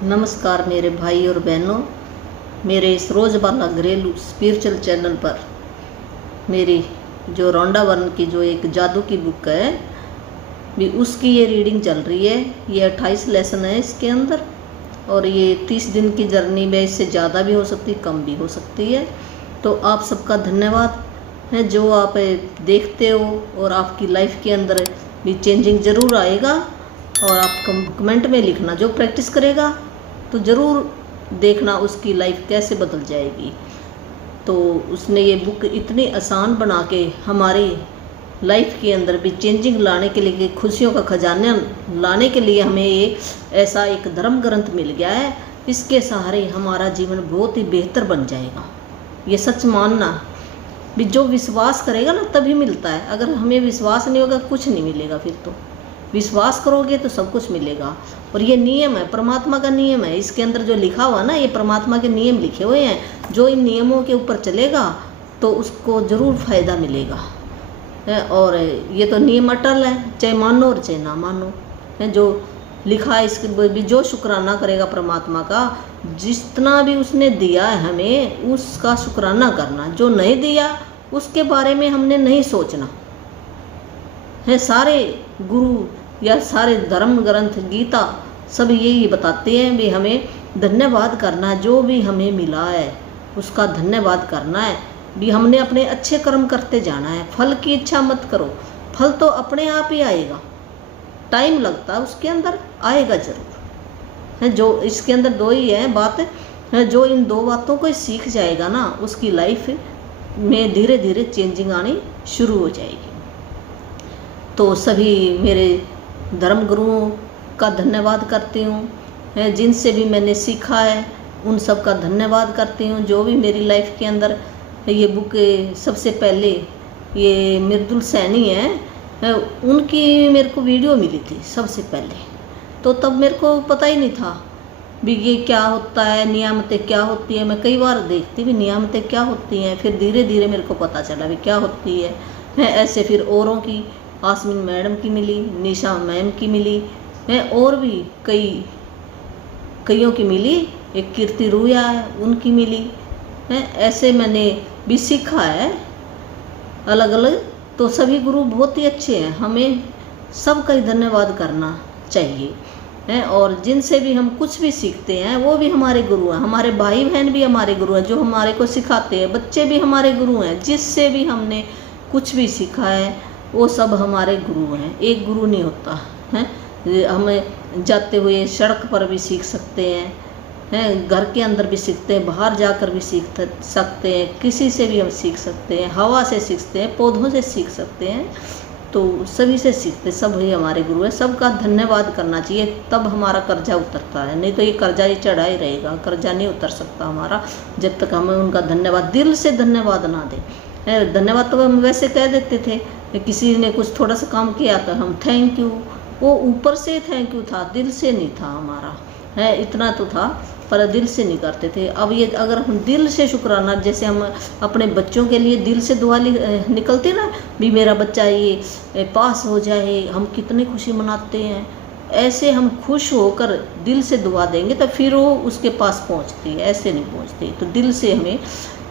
नमस्कार मेरे भाई और बहनों, मेरे इस रोज़मर्रा घरेलू स्पिरिचुअल चैनल पर मेरी जो रौंडा वर्ण की जो एक जादू की बुक है भी उसकी ये रीडिंग चल रही है। ये 28 लेसन है इसके अंदर और ये 30 दिन की जर्नी में इससे ज़्यादा भी हो सकती है, कम भी हो सकती है। तो आप सबका धन्यवाद है जो आप देखते हो और आपकी लाइफ के अंदर भी चेंजिंग ज़रूर आएगा। और आप कमेंट में लिखना, जो प्रैक्टिस करेगा तो ज़रूर देखना उसकी लाइफ कैसे बदल जाएगी। तो उसने ये बुक इतनी आसान बना के हमारी लाइफ के अंदर भी चेंजिंग लाने के लिए, खुशियों का खजाना लाने के लिए हमें ये ऐसा एक धर्म ग्रंथ मिल गया है। इसके सहारे हमारा जीवन बहुत ही बेहतर बन जाएगा। ये सच मानना भी, जो विश्वास करेगा ना तभी मिलता है। अगर हमें विश्वास नहीं होगा कुछ नहीं मिलेगा। फिर तो विश्वास करोगे तो सब कुछ मिलेगा। और ये नियम है, परमात्मा का नियम है। इसके अंदर जो लिखा हुआ ना, ये परमात्मा के नियम लिखे हुए हैं। जो इन नियमों के ऊपर चलेगा तो उसको ज़रूर फ़ायदा मिलेगा है। और ये तो नियम अटल है, चाहे मानो और चाहे ना मानो है। जो लिखा है इसके भी, जो शुक्राना करेगा परमात्मा का, जितना भी उसने दिया है हमें उसका शुक्राना करना। जो नहीं दिया उसके बारे में हमने नहीं सोचना है। सारे गुरु या सारे धर्म ग्रंथ, गीता, सब यही बताते हैं भी हमें धन्यवाद करना है। जो भी हमें मिला है उसका धन्यवाद करना है भी। हमने अपने अच्छे कर्म करते जाना है। फल की इच्छा मत करो, फल तो अपने आप ही आएगा। टाइम लगता है, उसके अंदर आएगा जरूर है। जो इसके अंदर दो ही है बात है, जो इन दो बातों को सीख जाएगा ना उसकी लाइफ में धीरे धीरे चेंजिंग आनी शुरू हो जाएगी। तो सभी मेरे धर्म गुरुओं का धन्यवाद करती हूँ, जिनसे भी मैंने सीखा है उन सब का धन्यवाद करती हूँ। जो भी मेरी लाइफ के अंदर ये बुक, सबसे पहले ये मृदुल सैनी है, उनकी मेरे को वीडियो मिली थी सबसे पहले। तो तब मेरे को पता ही नहीं था भी ये क्या होता है, नियामतें क्या होती है। मैं कई बार देखती भी नियामतें क्या होती हैं, फिर धीरे धीरे मेरे को पता चला भी क्या होती है। ऐसे फिर औरों की, आसमीन मैडम की मिली, निशा मैम की मिली है, और भी कईयों की मिली। एक कीर्ति रूया है, उनकी मिली है। ऐसे मैंने भी सीखा है अलग अलग। तो सभी गुरु बहुत ही अच्छे हैं, हमें सबका ही धन्यवाद करना चाहिए है। और जिनसे भी हम कुछ भी सीखते हैं वो भी हमारे गुरु हैं। हमारे भाई बहन भी हमारे गुरु हैं, जो हमारे को सिखाते हैं। बच्चे भी हमारे गुरु हैं, जिससे भी हमने कुछ भी सीखा है वो सब हमारे गुरु हैं। एक गुरु नहीं होता है। हमें जाते हुए सड़क पर भी सीख सकते हैं, घर के अंदर भी सीखते हैं, बाहर जाकर भी सीख सकते हैं। किसी से भी हम सीख सकते हैं, हवा से सीखते हैं, पौधों से सीख सकते हैं। तो सभी से सीखते, सब ही हमारे गुरु हैं। सबका धन्यवाद करना चाहिए, तब हमारा कर्जा उतरता है। नहीं तो ये कर्जा ही चढ़ा ही रहेगा, कर्जा नहीं उतर सकता हमारा जब तक हमें उनका धन्यवाद, दिल से धन्यवाद ना दें। धन्यवाद तो हम वैसे कह देते थे, किसी ने कुछ थोड़ा सा काम किया तो हम थैंक यू, वो ऊपर से थैंक यू था, दिल से नहीं था हमारा है। इतना तो था पर दिल से नहीं करते थे। अब ये अगर हम दिल से शुक्राना, जैसे हम अपने बच्चों के लिए दिल से दुआ निकलती ना भी, मेरा बच्चा ये पास हो जाए, हम कितनी खुशी मनाते हैं। ऐसे हम खुश होकर दिल से दुआ देंगे तो फिर वो उसके पास पहुंचती है, ऐसे नहीं पहुंचती। तो दिल से हमें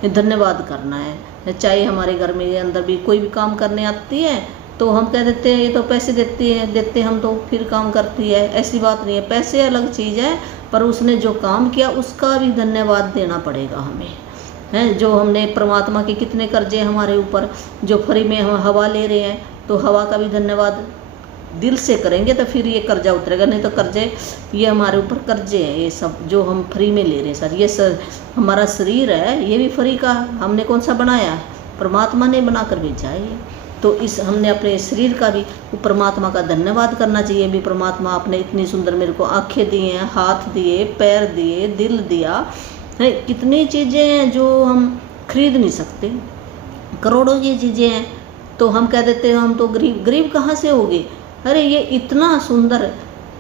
धन्यवाद करना है। चाहे हमारे घर में अंदर भी कोई भी काम करने आती है तो हम कह देते हैं ये तो पैसे देते हम तो फिर काम करती है। ऐसी बात नहीं है, पैसे अलग चीज़ है, पर उसने जो काम किया उसका भी धन्यवाद देना पड़ेगा हमें है। जो हमने परमात्मा के कितने कर्जे हमारे ऊपर, जो फ्री में हम हवा ले रहे हैं तो हवा का भी धन्यवाद दिल से करेंगे तो फिर ये कर्जा उतरेगा। नहीं तो कर्जे, ये हमारे ऊपर कर्जे हैं ये सब जो हम फ्री में ले रहे हैं। सर ये हमारा शरीर है, ये भी फ्री का हमने कौन सा बनाया है, परमात्मा ने बना कर भेजा है ये। तो इस हमने अपने शरीर का भी परमात्मा का धन्यवाद करना चाहिए भी। परमात्मा आपने इतनी सुंदर मेरे को आँखें दी हैं, हाथ दिए, पैर दिए, दिल दिया है। कितनी चीज़ें हैं जो हम खरीद नहीं सकते, करोड़ों की चीज़ें हैं। तो हम कह देते हैं हम तो गरीब कहाँ से हो गए। अरे ये इतना सुंदर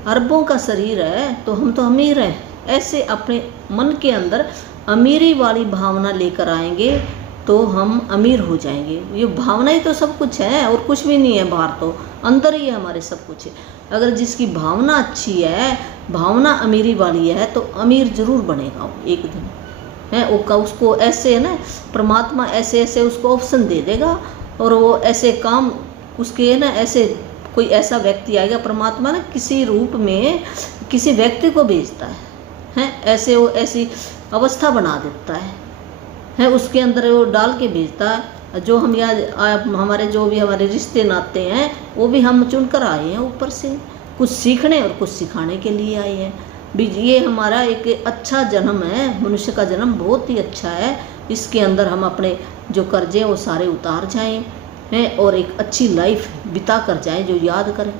अरबों का शरीर है तो हम तो अमीर हैं। ऐसे अपने मन के अंदर अमीरी वाली भावना लेकर आएंगे तो हम अमीर हो जाएंगे। ये भावना ही तो सब कुछ है और कुछ भी नहीं है बाहर, तो अंदर ही हमारे सब कुछ है। अगर जिसकी भावना अच्छी है, भावना अमीरी वाली है, तो अमीर जरूर बनेगा वो एक दिन है। उसको ऐसे है ना, परमात्मा ऐसे ऐसे उसको ऑप्शन दे देगा और वो ऐसे काम उसके है ना, ऐसे कोई ऐसा व्यक्ति आएगा, परमात्मा ना किसी रूप में किसी व्यक्ति को भेजता है ऐसे वो ऐसी अवस्था बना देता है उसके अंदर वो डाल के भेजता है। जो हम यहाँ हमारे जो भी हमारे रिश्ते नाते हैं वो भी हम चुनकर आए हैं ऊपर से, कुछ सीखने और कुछ सिखाने के लिए आए हैं भी। ये हमारा एक अच्छा जन्म है, मनुष्य का जन्म बहुत ही अच्छा है। इसके अंदर हम अपने जो कर्जे वो सारे उतार जाएं हैं और एक अच्छी लाइफ बिता कर जाएं, जो याद करें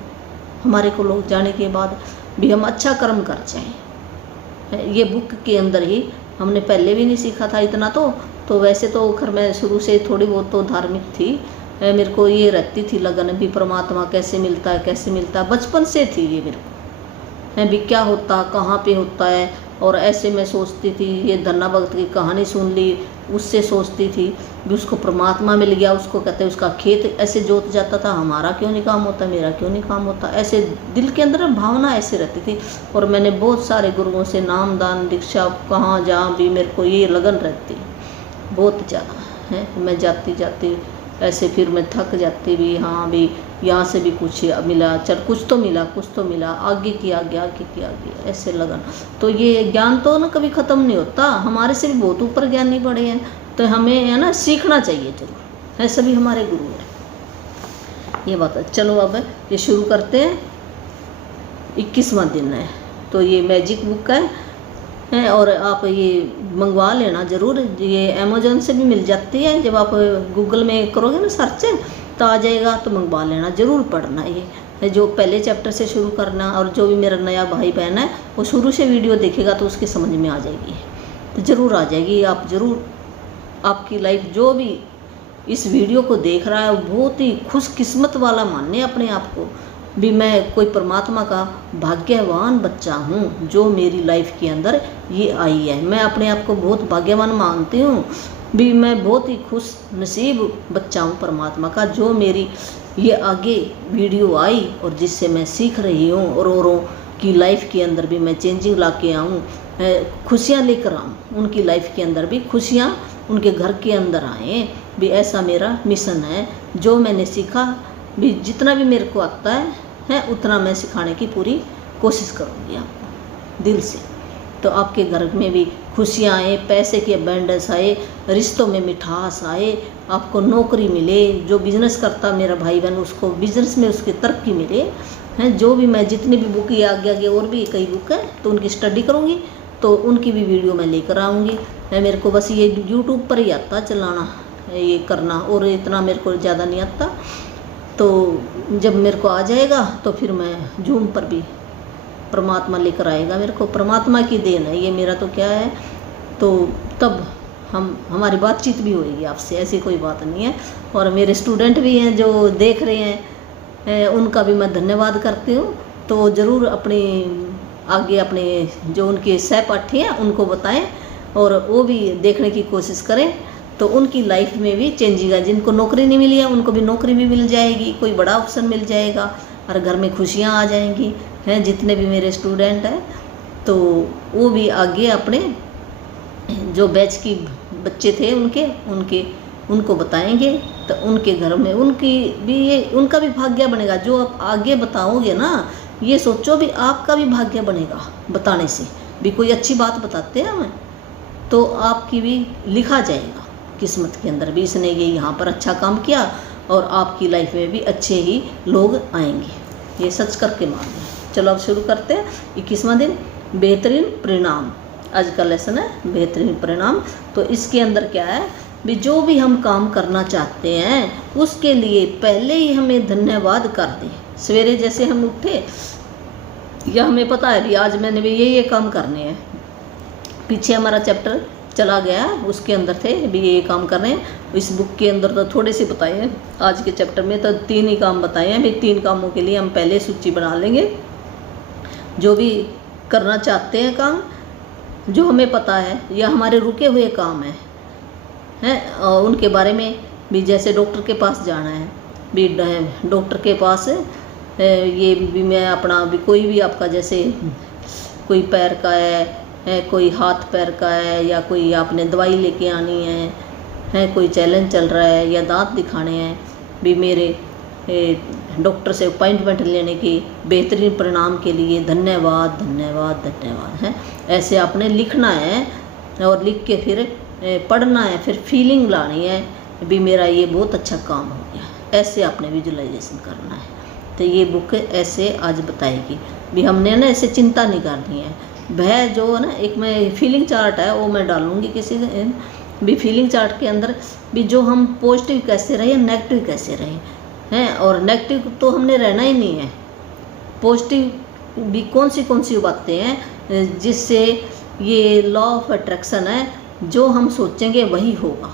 हमारे को लोग जाने के बाद भी हम अच्छा कर्म कर जाएं। ये बुक के अंदर ही हमने पहले भी नहीं सीखा था इतना तो वैसे तो खैर मैं शुरू से थोड़ी बहुत तो धार्मिक थी, मेरे को ये रहती थी लगन भी परमात्मा कैसे मिलता है, बचपन से थी ये मेरे को है भी क्या होता कहाँ पे होता है। और ऐसे मैं सोचती थी, ये धन्ना भगत की कहानी सुन ली, उससे सोचती थी भी उसको परमात्मा मिल गया, उसको कहते हैं उसका खेत ऐसे जोत जाता था, हमारा क्यों नहीं काम होता, मेरा क्यों नहीं काम होता, ऐसे दिल के अंदर भावना ऐसे रहती थी। और मैंने बहुत सारे गुरुओं से नाम दान दीक्षा कहाँ जहाँ भी मेरे को ये लगन रहती बहुत ज़्यादा है। मैं जाती ऐसे फिर मैं थक जाती भी, हाँ भी यहाँ से भी कुछ मिला, चल कुछ तो मिला, आगे की आगे ऐसे लगन। तो ये ज्ञान तो ना कभी ख़त्म नहीं होता, हमारे से भी बहुत ऊपर ज्ञानी बड़े हैं, तो हमें है ना सीखना चाहिए जरूर है, सभी हमारे गुरु हैं, ये बात है। चलो अब ये शुरू करते हैं। 21वां दिन है, तो ये मैजिक बुक है और आप ये मंगवा लेना ज़रूर। ये अमेज़न से भी मिल जाती है, जब आप गूगल में करोगे ना सर्च तो आ जाएगा, तो मंगवा लेना, ज़रूर पढ़ना। ये जो पहले चैप्टर से शुरू करना, और जो भी मेरा नया भाई बहन है वो शुरू से वीडियो देखेगा तो उसके समझ में आ जाएगी, तो ज़रूर आ जाएगी। आप ज़रूर, आपकी लाइफ जो भी इस वीडियो को देख रहा है वो बहुत ही खुशकिस्मत वाला मानने अपने आप को भी, मैं कोई परमात्मा का भाग्यवान बच्चा हूँ जो मेरी लाइफ के अंदर ये आई है। मैं अपने आप को बहुत भाग्यवान मानती हूँ भी, मैं बहुत ही खुश नसीब बच्चा हूँ परमात्मा का, जो मेरी ये आगे वीडियो आई और जिससे मैं सीख रही हूँ और औरों की लाइफ के अंदर भी मैं चेंजिंग ला के आऊँ, खुशियाँ लेकर आऊँ, उनकी लाइफ के अंदर भी खुशियाँ उनके घर के अंदर आए भी। ऐसा मेरा मिशन है। जो मैंने सीखा भी, जितना भी मेरे को आता है उतना मैं सिखाने की पूरी कोशिश करूँगी आपको दिल से। तो आपके घर में भी खुशियाँ आए, पैसे की अबंडेंस आए, रिश्तों में मिठास आए, आपको नौकरी मिले, जो बिज़नेस करता मेरा भाई बहन उसको बिज़नेस में उसकी तरक्की मिले हैं। जो भी मैं जितनी भी बुक ये आगे और भी कई बुक है तो उनकी स्टडी करूँगी, तो उनकी भी वीडियो मैं लेकर आऊँगी। मेरे को बस ये यूट्यूब पर ही आता चलाना, ये करना, और इतना मेरे को ज़्यादा नहीं आता। तो जब मेरे को आ जाएगा तो फिर मैं जूम पर भी परमात्मा लेकर आएगा, मेरे को परमात्मा की देन है ये, मेरा तो क्या है। तो तब हमारी बातचीत भी होएगी आपसे, ऐसी कोई बात नहीं है। और मेरे स्टूडेंट भी हैं जो देख रहे हैं, उनका भी मैं धन्यवाद करती हूँ। तो ज़रूर अपने आगे अपने जो उनके सहपाठी हैं उनको बताएं और वो भी देखने की कोशिश करें, तो उनकी लाइफ में भी चेंजिंग है। जिनको नौकरी नहीं मिली है उनको भी नौकरी भी मिल जाएगी, कोई बड़ा ऑप्शन मिल जाएगा और घर में खुशियाँ आ जाएंगी हैं। जितने भी मेरे स्टूडेंट हैं तो वो भी आगे अपने जो बैच की बच्चे थे उनको बताएंगे, तो उनके घर में उनका भी भाग्य बनेगा। जो आप आगे बताओगे ना, ये सोचो भी आपका भी भाग्य बनेगा बताने से भी। कोई अच्छी बात बताते हैं हमें तो आपकी भी लिखा जाएगा किस्मत के अंदर भी, इसने ये यहाँ पर अच्छा काम किया और आपकी लाइफ में भी अच्छे ही लोग आएंगे, ये सच करके मान लें। चलो अब शुरू करते हैं। 21वां दिन, बेहतरीन परिणाम। आज का लेसन है बेहतरीन परिणाम। तो इसके अंदर क्या है भी, जो भी हम काम करना चाहते हैं उसके लिए पहले ही हमें धन्यवाद कर दें। सवेरे जैसे हम उठे या हमें पता है भी आज मैंने भी ये काम करने हैं, पीछे हमारा चैप्टर चला गया उसके अंदर थे भी ये काम कर रहे हैं। इस बुक के अंदर तो थोड़े से बताए हैं, आज के चैप्टर में तो 3 ही काम बताए हैं भी। 3 कामों के लिए हम पहले सूची बना लेंगे, जो भी करना चाहते हैं काम, जो हमें पता है या हमारे रुके हुए काम हैं और उनके बारे में भी। जैसे डॉक्टर के पास जाना है भी, डॉक्टर के पास ये भी मैं अपना भी कोई भी आपका जैसे कोई पैर का है कोई हाथ पैर का है, या कोई आपने दवाई लेके आनी है कोई चैलेंज चल रहा है या दांत दिखाने हैं, भी मेरे डॉक्टर से अपॉइंटमेंट लेने के बेहतरीन परिणाम के लिए धन्यवाद धन्यवाद धन्यवाद है। ऐसे आपने लिखना है और लिख के फिर पढ़ना है, फिर फीलिंग लानी है भी मेरा ये बहुत अच्छा काम हो गया। ऐसे आपने विजुअलाइजेशन करना है। तो ये बुक ऐसे आज बताएगी भी हमने ना ऐसे चिंता नहीं करनी है। वह जो है ना, एक मैं फीलिंग चार्ट है वो मैं डालूंगी किसी भी फीलिंग चार्ट के अंदर भी, जो हम पॉजिटिव कैसे रहे नेगेटिव कैसे रहे हैं, और नेगेटिव तो हमने रहना ही नहीं है। पॉजिटिव भी कौन सी बातें हैं जिससे ये लॉ ऑफ अट्रैक्शन है, जो हम सोचेंगे वही होगा।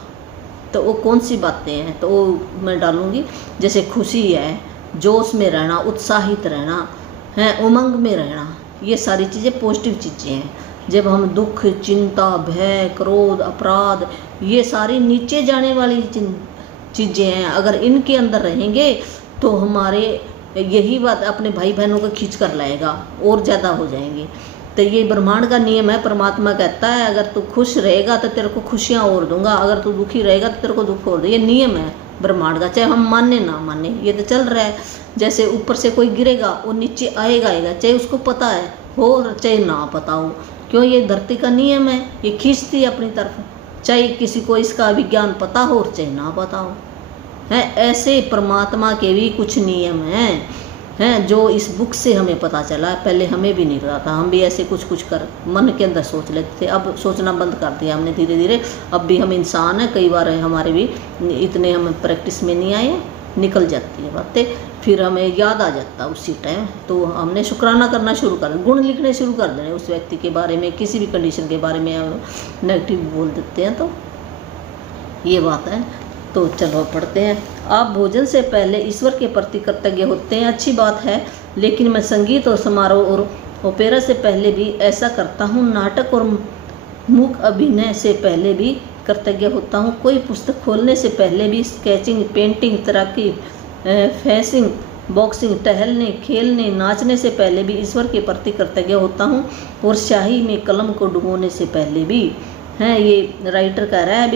तो वो कौन सी बातें हैं तो वो मैं डालूंगी। जैसे खुशी है, जोश में रहना, उत्साहित रहना है, उमंग में रहना, ये सारी चीज़ें पॉजिटिव चीज़ें हैं। जब हम दुख, चिंता, भय, क्रोध, अपराध, ये सारी नीचे जाने वाली चीज़ें हैं, अगर इनके अंदर रहेंगे तो हमारे यही बात अपने भाई बहनों को खींच कर लाएगा और ज़्यादा हो जाएंगे। तो ये ब्रह्मांड का नियम है। परमात्मा कहता है अगर तू खुश रहेगा तो तेरे को खुशियाँ और दूंगा, अगर तू दुखी रहेगा तो तेरे को दुख और दूंगा। ये नियम है ब्रह्मांड का, चाहे हम माने ना माने, ये तो चल रहा है। जैसे ऊपर से कोई गिरेगा वो नीचे आएगा, चाहे उसको पता है हो और चाहे ना पता हो। क्यों? ये धरती का नियम है, ये खींचती है अपनी तरफ, चाहे किसी को इसका विज्ञान पता हो और चाहे ना पता हो। है ऐसे परमात्मा के भी कुछ नियम हैं जो इस बुक से हमें पता चला। पहले हमें भी नहीं पता था, हम भी ऐसे कुछ कर मन के अंदर सोच लेते थे। अब सोचना बंद कर दिया हमने धीरे धीरे। अब भी हम इंसान हैं, कई बार हमारे भी इतने हम प्रैक्टिस में नहीं आए, निकल जाती है बातें, फिर हमें याद आ जाता उसी टाइम। तो हमने शुक्राना करना शुरू कर, गुण लिखने शुरू कर देने उस व्यक्ति के बारे में, किसी भी कंडीशन के बारे में नेगेटिव बोल देते हैं। तो ये बात है। तो चलो पढ़ते हैं। आप भोजन से पहले ईश्वर के प्रति कृतज्ञ होते हैं, अच्छी बात है, लेकिन मैं संगीत और समारोह और ओपेरा से पहले भी ऐसा करता हूँ। नाटक और मूक अभिनय से पहले भी कृतज्ञ होता हूँ। कोई पुस्तक खोलने से पहले भी, स्केचिंग, पेंटिंग, तैराकी, फेंसिंग, बॉक्सिंग, टहलने, खेलने, नाचने से पहले भी ईश्वर के प्रति कृतज्ञ होता हूँ। और स्याही में कलम को डुबोने से पहले भी है। ये राइटर कह रहा है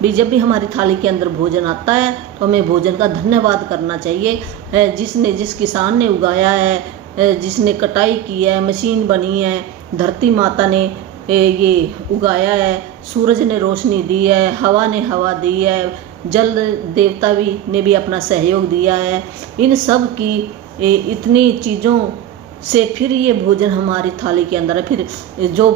भी जब भी हमारी थाली के अंदर भोजन आता है तो हमें भोजन का धन्यवाद करना चाहिए। जिस किसान ने उगाया है, जिसने कटाई की है, मशीन बनी है, धरती माता ने ये उगाया है, सूरज ने रोशनी दी है, हवा ने हवा दी है, जल देवता ने भी अपना सहयोग दिया है। इन सब की इतनी चीज़ों से फिर ये भोजन हमारी थाली के अंदर है। फिर जो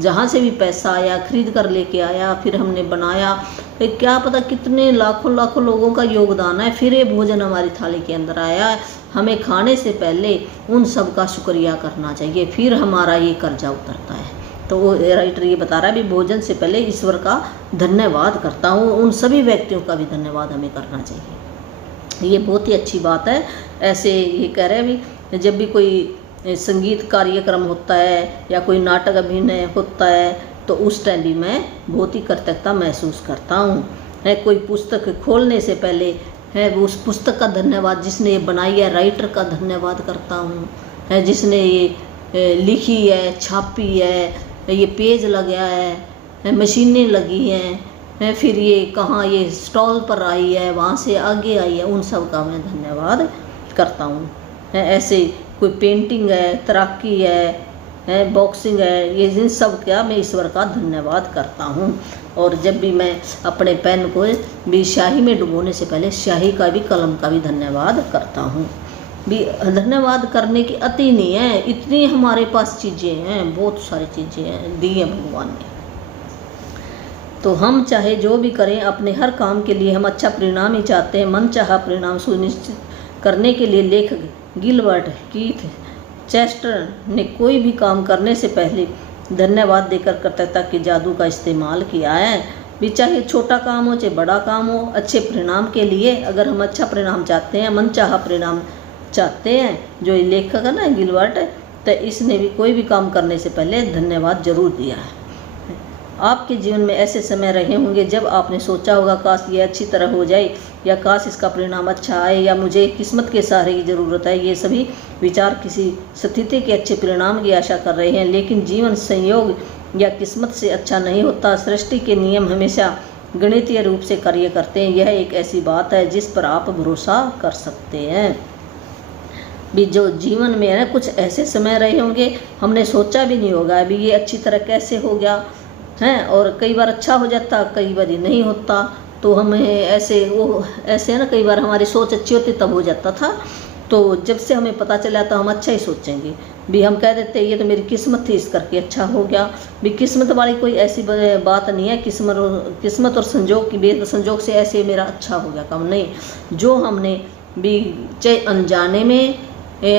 जहाँ से भी पैसा आया, खरीद कर लेके आया, फिर हमने बनाया, क्या पता कितने लाखों लोगों का योगदान है, फिर ये भोजन हमारी थाली के अंदर आया है। हमें खाने से पहले उन सब का शुक्रिया करना चाहिए, फिर हमारा ये कर्जा उतरता है। तो वो राइटर ये बता रहा है भी भोजन से पहले ईश्वर का धन्यवाद करता हूँ। उन सभी व्यक्तियों का भी धन्यवाद हमें करना चाहिए। ये बहुत ही अच्छी बात है। ऐसे ये कह रहे हैं भी जब भी कोई संगीत कार्यक्रम होता है या कोई नाटक अभिनय होता है तो उस टाइम भी मैं बहुत ही कृतज्ञता महसूस करता हूँ। कोई पुस्तक खोलने से पहले है वो उस पुस्तक का धन्यवाद, जिसने ये बनाई है राइटर का धन्यवाद करता हूँ। जिसने ये लिखी है, छापी है, ये पेज लगाया है, मशीनें लगी हैं, फिर ये कहाँ ये स्टॉल पर आई है, वहाँ से आगे आई है, उन सब का मैं धन्यवाद करता हूँ। ऐसे कोई पेंटिंग है, तैराकी है, बॉक्सिंग है, ये इन सब का मैं ईश्वर का धन्यवाद करता हूँ। और जब भी मैं अपने पेन को भी स्याही में डुबोने से पहले स्याही का भी, कलम का भी धन्यवाद करता हूँ। भी धन्यवाद करने की अति नहीं है, इतनी हमारे पास चीज़ें हैं, बहुत सारी चीज़ें हैं दी हैं भगवान ने। तो हम चाहे जो भी करें, अपने हर काम के लिए हम अच्छा परिणाम ही चाहते हैं। मन चाहा परिणाम सुनिश्चित करने के लिए लेखक गिलबर्ट कीथ चेस्टर ने कोई भी काम करने से पहले धन्यवाद देकर कृतज्ञता के जादू का इस्तेमाल किया है। भी चाहे छोटा काम हो चाहे बड़ा काम हो, अच्छे परिणाम के लिए अगर हम अच्छा परिणाम चाहते हैं, मन चाहा परिणाम चाहते हैं, जो लेखक है ना गिलबर्ट, तो इसने भी कोई भी काम करने से पहले धन्यवाद जरूर दिया है। आपके जीवन में ऐसे समय रहे होंगे जब आपने सोचा होगा काश ये अच्छी तरह हो जाए, या काश इसका परिणाम अच्छा आए, या मुझे किस्मत के सहारे की ज़रूरत है। ये सभी विचार किसी स्थिति के अच्छे परिणाम की आशा कर रहे हैं, लेकिन जीवन संयोग या किस्मत से अच्छा नहीं होता। सृष्टि के नियम हमेशा गणितीय रूप से कार्य करते हैं। यह एक ऐसी बात है जिस पर आप भरोसा कर सकते हैं। भी जो जीवन में है ना, कुछ ऐसे समय रहे होंगे हमने सोचा भी नहीं होगा अभी ये अच्छी तरह कैसे हो गया है, और कई बार अच्छा हो जाता, कई बार नहीं होता। तो हमें ऐसे है ना, कई बार हमारी सोच अच्छी होती तब हो जाता था। तो जब से हमें पता चला तो हम अच्छा ही सोचेंगे। भी हम कह देते ये तो मेरी किस्मत थी इस करके अच्छा हो गया। भी किस्मत वाली कोई ऐसी बात नहीं है। किस्मत और संजोग की बेद संजोग से ऐसे मेरा अच्छा हो गया काम नहीं। जो हमने भी चाहे अनजाने में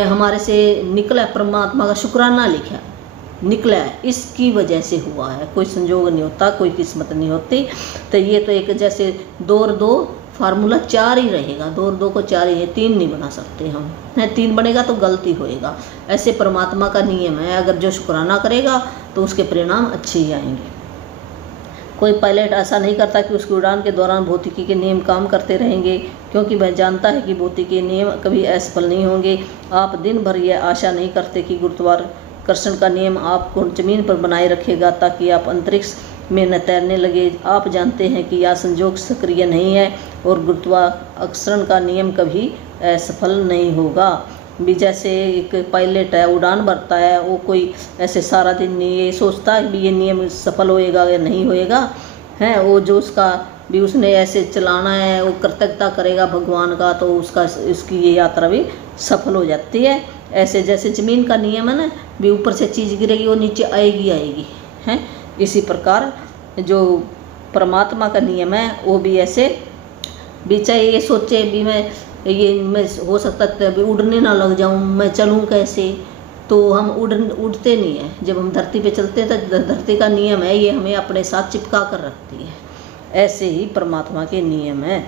हमारे से निकला, परमात्मा का शुक्राना लिखा निकला है, इसकी वजह से हुआ है। कोई संजोग नहीं होता, कोई किस्मत नहीं होती। तो ये तो एक जैसे 2 और 2 फार्मूला 4 ही रहेगा। 2 और 2 को 4 ही है, 3 नहीं बना सकते हम है। 3 बनेगा तो गलती होएगा। ऐसे परमात्मा का नियम है, अगर जो शुक्राना करेगा तो उसके परिणाम अच्छे ही आएंगे। कोई पायलट ऐसा नहीं करता कि उसकी उड़ान के दौरान भौतिकी के नियम काम करते रहेंगे, क्योंकि वह जानता है कि भौतिकी के नियम कभी असफल नहीं होंगे। आप दिन भर यह आशा नहीं करते कि गुरुत्वाकर्षण का नियम आपको जमीन पर बनाए रखेगा ताकि आप अंतरिक्ष में न तैरने लगे। आप जानते हैं कि यह संजोग सक्रिय नहीं है और गुरुत्वाकर्षण का नियम कभी असफल नहीं होगा। भी जैसे एक पायलट है, उड़ान भरता है, वो कोई ऐसे सारा दिन नहीं ये सोचता है भी ये नियम सफल होएगा या नहीं होएगा है। वो जो उसका भी उसने ऐसे चलाना है, वो कृतज्ञता करेगा भगवान का, तो इसकी ये यात्रा भी सफल हो जाती है। ऐसे जैसे ज़मीन का नियम है ना, भी ऊपर से चीज़ गिरेगी वो नीचे आएगी है। इसी प्रकार जो परमात्मा का नियम है वो भी ऐसे भी, चाहे ये सोचे भी मैं हो सकता है अभी उड़ने ना लग जाऊं, मैं चलूं कैसे, तो हम उड़ते नहीं हैं। जब हम धरती पे चलते हैं तो धरती का नियम है ये हमें अपने साथ चिपका कर रखती है। ऐसे ही परमात्मा के नियम है।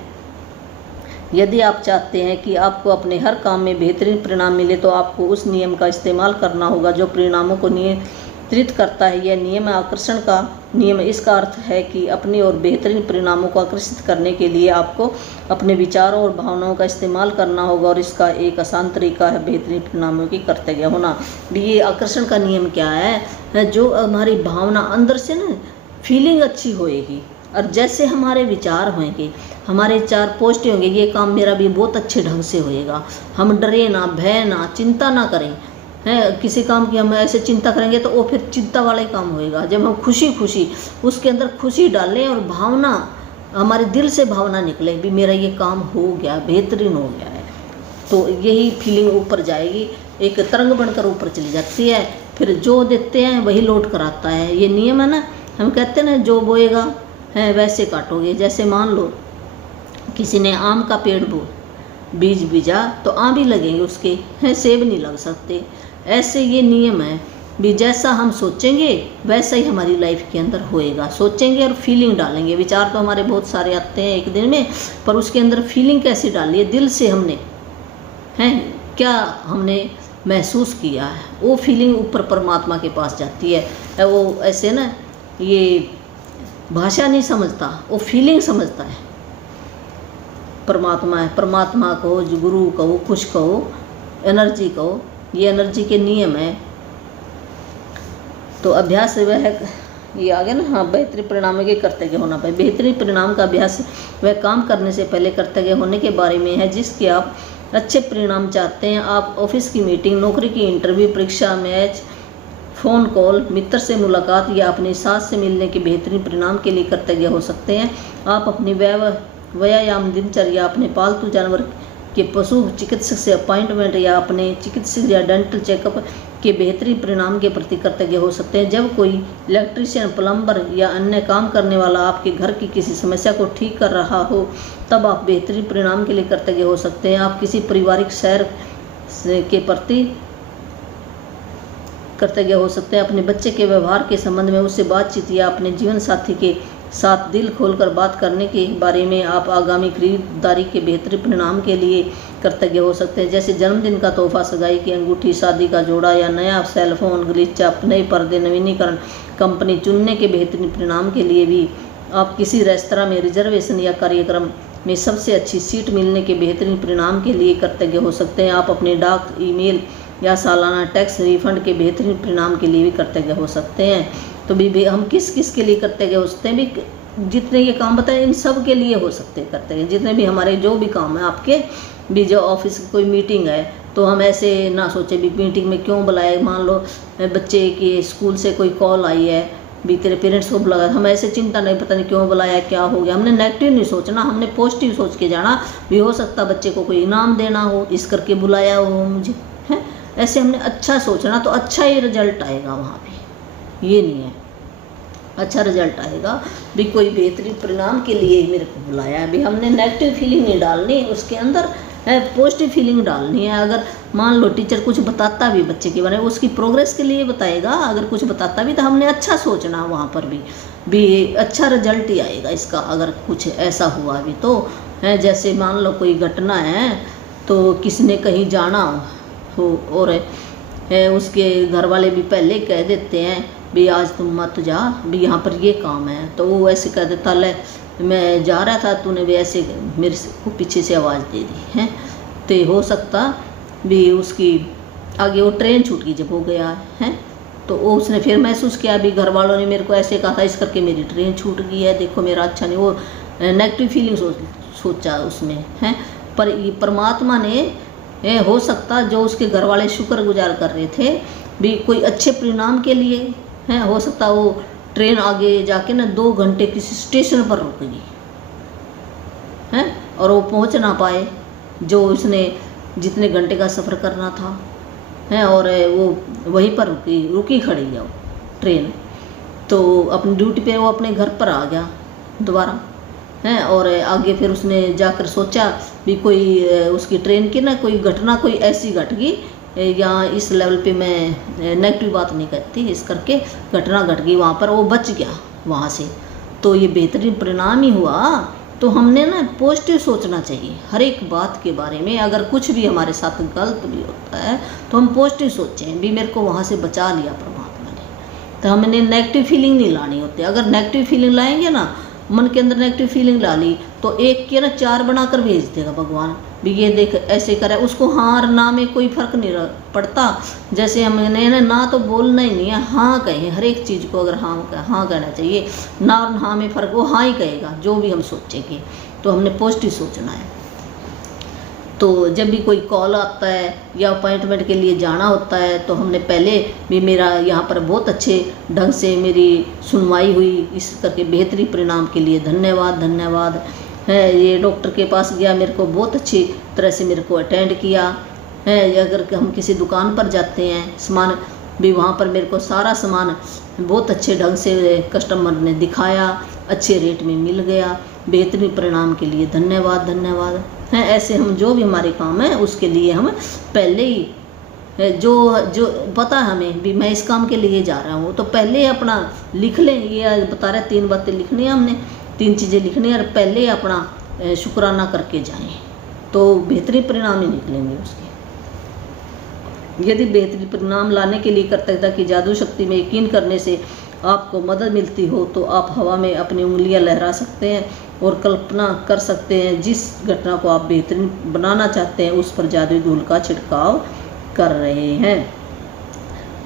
यदि आप चाहते हैं कि आपको अपने हर काम में बेहतरीन परिणाम मिले तो आपको उस नियम का इस्तेमाल करना होगा जो परिणामों को नियंत्रित करता है। यह नियम आकर्षण का नियम। इसका अर्थ है कि अपनी और बेहतरीन परिणामों को आकर्षित करने के लिए आपको अपने विचारों और भावनाओं का इस्तेमाल करना होगा, और इसका एक आसान तरीका है बेहतरीन परिणामों की कर्तव्य होना। ये आकर्षण का नियम क्या है, जो हमारी भावना अंदर से ना फीलिंग अच्छी होएगी, और जैसे हमारे विचार होंगे, हमारे विचार पॉजिटिव होंगे, ये काम मेरा भी बहुत अच्छे ढंग से होएगा। हम डरे ना, भय ना, चिंता ना करें है। किसी काम की हम ऐसे चिंता करेंगे तो वो फिर चिंता वाला ही काम होएगा। जब हम खुशी उसके अंदर खुशी डालें और भावना हमारे दिल से भावना निकले भी मेरा ये काम हो गया, बेहतरीन हो गया है, तो यही फीलिंग ऊपर जाएगी, एक तरंग बनकर ऊपर चली जाती है। फिर जो देते हैं वही लौट कर आता है। ये नियम है ना, हम कहते हैं ना जो बोएगा है वैसे काटोगे। जैसे मान लो किसी ने आम का पेड़ बीज बीजा तो आम भी लगेंगे उसके हैं, सेब नहीं लग सकते। ऐसे ये नियम है भी, जैसा हम सोचेंगे वैसा ही हमारी लाइफ के अंदर होएगा। सोचेंगे और फीलिंग डालेंगे। विचार तो हमारे बहुत सारे आते हैं एक दिन में, पर उसके अंदर फीलिंग कैसी डाली है, दिल से हमने हैं क्या हमने महसूस किया है, वो फीलिंग ऊपर परमात्मा के पास जाती है। वो ऐसे ना ये भाषा नहीं समझता, वो फीलिंग समझता है। परमात्मा है, परमात्मा कहो, जो गुरु कहो, कुछ कहो, एनर्जी कहो, ये एनर्जी के नियम है। तो अभ्यास वह ये आ गया ना, हाँ, बेहतरीन परिणाम के कर्तव्य होना पाए। बेहतरीन परिणाम का अभ्यास वह काम करने से पहले कर्तव्य होने के बारे में है जिसके आप अच्छे परिणाम चाहते हैं। आप ऑफिस की मीटिंग, नौकरी की इंटरव्यू, परीक्षा, मैच, फ़ोन कॉल, मित्र से मुलाकात या अपनी सास से मिलने के बेहतरीन परिणाम के लिए कर्तव्य हो सकते हैं। आप अपनी व्यायाम दिनचर्या, अपने पालतू जानवर के पशु चिकित्सक से अपॉइंटमेंट या अपने चिकित्सक या डेंटल चेकअप के बेहतरीन परिणाम के प्रति कर्तव्य हो सकते हैं। जब कोई इलेक्ट्रीशियन, प्लम्बर या अन्य काम करने वाला आपके घर की किसी समस्या को ठीक कर रहा हो तब आप बेहतरीन परिणाम के लिए कर्तव्य हो सकते हैं। आप किसी पारिवारिक सैर के प्रति कर्तव्य हो सकते हैं। अपने बच्चे के व्यवहार के संबंध में उससे बातचीत या अपने जीवन साथी के साथ दिल खोलकर बात करने के बारे में आप आगामी खरीदारी के बेहतरीन परिणाम के लिए कृतज्ञ हो सकते हैं। जैसे जन्मदिन का तोहफा, सगाई की अंगूठी, शादी का जोड़ा या नया सेलफोन, गलीचा, नए पर्दे, नवीनीकरण, कंपनी चुनने के बेहतरीन परिणाम के लिए भी आप किसी रेस्तरां में रिजर्वेशन या कार्यक्रम में सबसे अच्छी सीट मिलने के बेहतरीन परिणाम के लिए कृतज्ञ हो सकते हैं। आप अपने डाक, ईमेल या सालाना टैक्स रिफंड के बेहतरीन परिणाम के लिए भी कृतज्ञ हो सकते हैं। तो भी हम किस किस के लिए कृतज्ञ हो सकते हैं? भी जितने ये काम बताए इन सब के लिए हो सकते हैं कृतज्ञ। जितने भी हमारे जो भी काम है आपके भी, जो ऑफिस की कोई मीटिंग है तो हम ऐसे ना सोचे भी मीटिंग में क्यों बुलाए। मान लो बच्चे की स्कूल से कोई कॉल आई है भी तेरे पेरेंट्स को बुलाया, हम ऐसे चिंता नहीं, पता नहीं क्यों बुलाया, क्या हो गया। हमने नेगेटिव नहीं सोचना, हमने पॉजिटिव सोच के जाना भी। हो सकता बच्चे को कोई इनाम देना हो, इस करके बुलाया हो मुझे, है ऐसे हमने अच्छा सोचना, तो अच्छा ही रिजल्ट आएगा वहाँ पे। ये नहीं है, अच्छा रिजल्ट आएगा भी कोई बेहतरीन परिणाम के लिए मेरे को बुलाया है। भी हमने नेगेटिव फीलिंग नहीं डालनी उसके अंदर, है पॉजिटिव फीलिंग डालनी है। अगर मान लो टीचर कुछ बताता भी बच्चे के बारे में, उसकी प्रोग्रेस के लिए बताएगा, अगर कुछ बताता भी तो हमने अच्छा सोचना वहाँ पर भी अच्छा रिजल्ट ही आएगा इसका। अगर कुछ ऐसा हुआ भी तो है, जैसे मान लो कोई घटना है तो किसने कहीं जाना हो और उसके घर वाले भी पहले कह देते हैं भी आज तुम मत जा, भी यहाँ पर ये काम है, तो वो ऐसे कह देता ले मैं जा रहा था, तूने भी ऐसे मेरे को पीछे से आवाज़ दे दी है। तो हो सकता भी उसकी आगे वो ट्रेन छूट गई जब हो गया है, तो वो उसने फिर महसूस किया भी घर वालों ने मेरे को ऐसे कहा था, इस करके मेरी ट्रेन छूट गई है, देखो मेरा अच्छा नहीं, वो नेगेटिव फीलिंग सोचा उसमें है। पर परमात्मा ने हो सकता जो उसके घर वाले शुक्रगुजार कर रहे थे भी कोई अच्छे परिणाम के लिए है, हो सकता वो ट्रेन आगे जाके ना 2 घंटे किसी स्टेशन पर रुक गई है और वो पहुंच ना पाए जो उसने जितने घंटे का सफ़र करना था है, और वो वहीं पर रुकी खड़ी है वो ट्रेन। तो अपनी ड्यूटी पे वो अपने घर पर आ गया दोबारा है, और आगे फिर उसने जाकर सोचा भी कोई उसकी ट्रेन की ना कोई घटना कोई ऐसी घट गई, या इस लेवल पे मैं नेगेटिव बात नहीं करती, इस करके घटना घट गई वहाँ पर, वो बच गया वहाँ से। तो ये बेहतरीन परिणाम ही हुआ। तो हमने ना पॉजिटिव सोचना चाहिए हर एक बात के बारे में। अगर कुछ भी हमारे साथ गलत भी होता है तो हम पॉजिटिव सोचें भी मेरे को वहाँ से बचा लिया परमात्मा ने। तो हमने नेगेटिव फीलिंग नहीं लानी होती। अगर नेगेटिव फीलिंग लाएंगे ना, मन के अंदर नेगेटिव फीलिंग ला ली तो एक के ना 4 बनाकर भेज देगा भगवान भी, ये देख ऐसे करे। उसको हाँ और ना में कोई फर्क नहीं पड़ता। जैसे हमने ना तो बोलना ही नहीं है, हाँ कहें हर एक चीज़ को। अगर हाँ कहना चाहिए, ना और हाँ में फ़र्क, वो हाँ ही कहेगा जो भी हम सोचेंगे। तो हमने पॉजिटिव सोचना है। तो जब भी कोई कॉल आता है या अपॉइंटमेंट के लिए जाना होता है तो हमने पहले भी मेरा यहाँ पर बहुत अच्छे ढंग से मेरी सुनवाई हुई, इस करके बेहतरीन परिणाम के लिए धन्यवाद धन्यवाद है। ये डॉक्टर के पास गया, मेरे को बहुत अच्छी तरह से मेरे को अटेंड किया है। अगर हम किसी दुकान पर जाते हैं, सामान भी वहाँ पर मेरे को सारा सामान बहुत अच्छे ढंग से कस्टमर ने दिखाया, अच्छे रेट में मिल गया। बेहतरीन परिणाम के लिए धन्यवाद धन्यवाद है। ऐसे हम जो भी हमारे काम है उसके लिए हम पहले ही जो पता है हमें भी मैं इस काम के लिए जा रहा हूँ, तो पहले अपना लिख लें। ये बता रहे 3 बातें लिखनी है हमने, 3 चीज़ें लिखनी है और पहले अपना शुक्राना करके जाएं, तो बेहतरीन परिणाम ही निकलेंगे उसके। यदि बेहतरीन परिणाम लाने के लिए कृतज्ञता की जादू शक्ति में यकीन करने से आपको मदद मिलती हो तो आप हवा में अपनी उंगलियां लहरा सकते हैं और कल्पना कर सकते हैं जिस घटना को आप बेहतरीन बनाना चाहते हैं उस पर जादुई धूल का छिड़काव कर रहे हैं।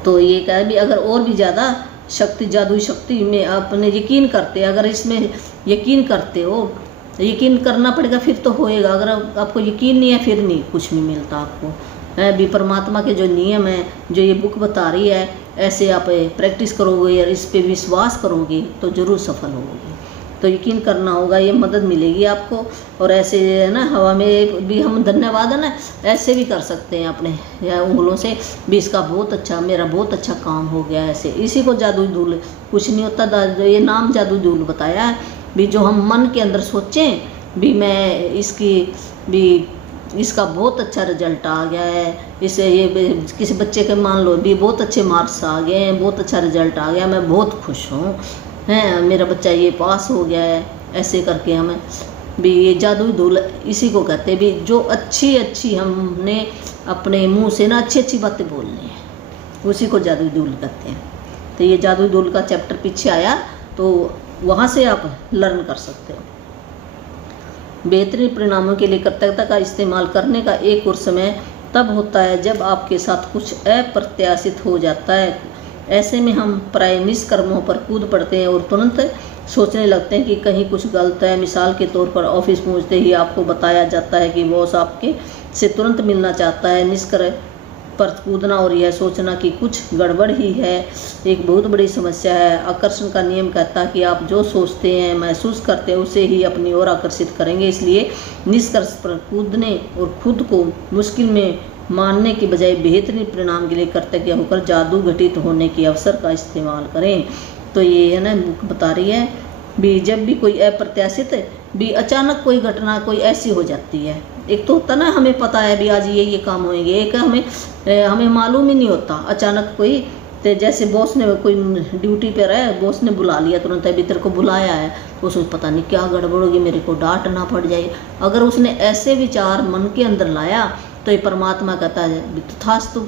तो ये कहा भी अगर और भी ज़्यादा शक्ति, जादुई शक्ति में आपने यकीन करते हैं, अगर इसमें यकीन करते हो, यकीन करना पड़ेगा फिर तो होएगा। अगर आपको यकीन नहीं है फिर नहीं कुछ नहीं मिलता आपको। भी परमात्मा के जो नियम है, जो ये बुक बता रही है, ऐसे आप प्रैक्टिस करोगे और इस पे विश्वास करोगे तो ज़रूर सफल होगे। तो यकीन करना होगा, ये मदद मिलेगी आपको। और ऐसे है ना हवा में भी हम धन्यवाद है ना ऐसे भी कर सकते हैं अपने या उंगलों से भी, इसका बहुत अच्छा, मेरा बहुत अच्छा काम हो गया। ऐसे इसी को जादुई धूल, कुछ नहीं होता, ये नाम जादुई धूल बताया है भी। जो हम मन के अंदर सोचें भी मैं इसका बहुत अच्छा रिजल्ट आ गया है, इसे ये किसी बच्चे के मान लो भी बहुत अच्छे मार्क्स आ गए हैं, बहुत अच्छा रिजल्ट आ गया, मैं बहुत खुश हूँ, हैं मेरा बच्चा ये पास हो गया है, ऐसे करके हमें भी ये जादुई धूल इसी को कहते हैं भी, जो अच्छी अच्छी हमने अपने मुंह से ना अच्छी अच्छी बातें बोलनी है, उसी को जादुई धूल कहते हैं। तो ये जादुई धूल का चैप्टर पीछे आया, तो वहाँ से आप लर्न कर सकते हो। बेहतरीन परिणामों के लिए कृतज्ञता का इस्तेमाल करने का एक और समय तब होता है जब आपके साथ कुछ अप्रत्याशित हो जाता है। ऐसे में हम प्राय निष्कर्मों पर कूद पड़ते हैं और तुरंत सोचने लगते हैं कि कहीं कुछ गलत है। मिसाल के तौर पर ऑफिस पहुंचते ही आपको बताया जाता है कि बॉस आपके से तुरंत मिलना चाहता है। निष्कर्म पर कूदना और यह सोचना कि कुछ गड़बड़ ही है एक बहुत बड़ी समस्या है। आकर्षण का नियम कहता है कि आप जो सोचते हैं, महसूस करते हैं, उसे ही अपनी ओर आकर्षित करेंगे। इसलिए निष्कर्ष पर कूदने और खुद को मुश्किल में मानने की बजाय बेहतरीन परिणाम के लिए कृतज्ञ होकर जादू घटित होने के अवसर का इस्तेमाल करें। तो ये है ना, बुक बता रही है भी जब भी कोई अप्रत्याशित भी अचानक कोई घटना कोई ऐसी हो जाती है। एक तो होता ना हमें पता है भी आज ये काम होंगे, एक हमें मालूम ही नहीं होता, अचानक कोई, तो जैसे बॉस ने कोई ड्यूटी पे रहे, बॉस ने बुला लिया तुरंत, अभी तेरे को बुलाया है, तो उसमें पता नहीं क्या गड़बड़ होगी, मेरे को डांट ना पड़ जाए। अगर उसने ऐसे विचार मन के अंदर लाया तो ये परमात्मा कहता है तथास्तु,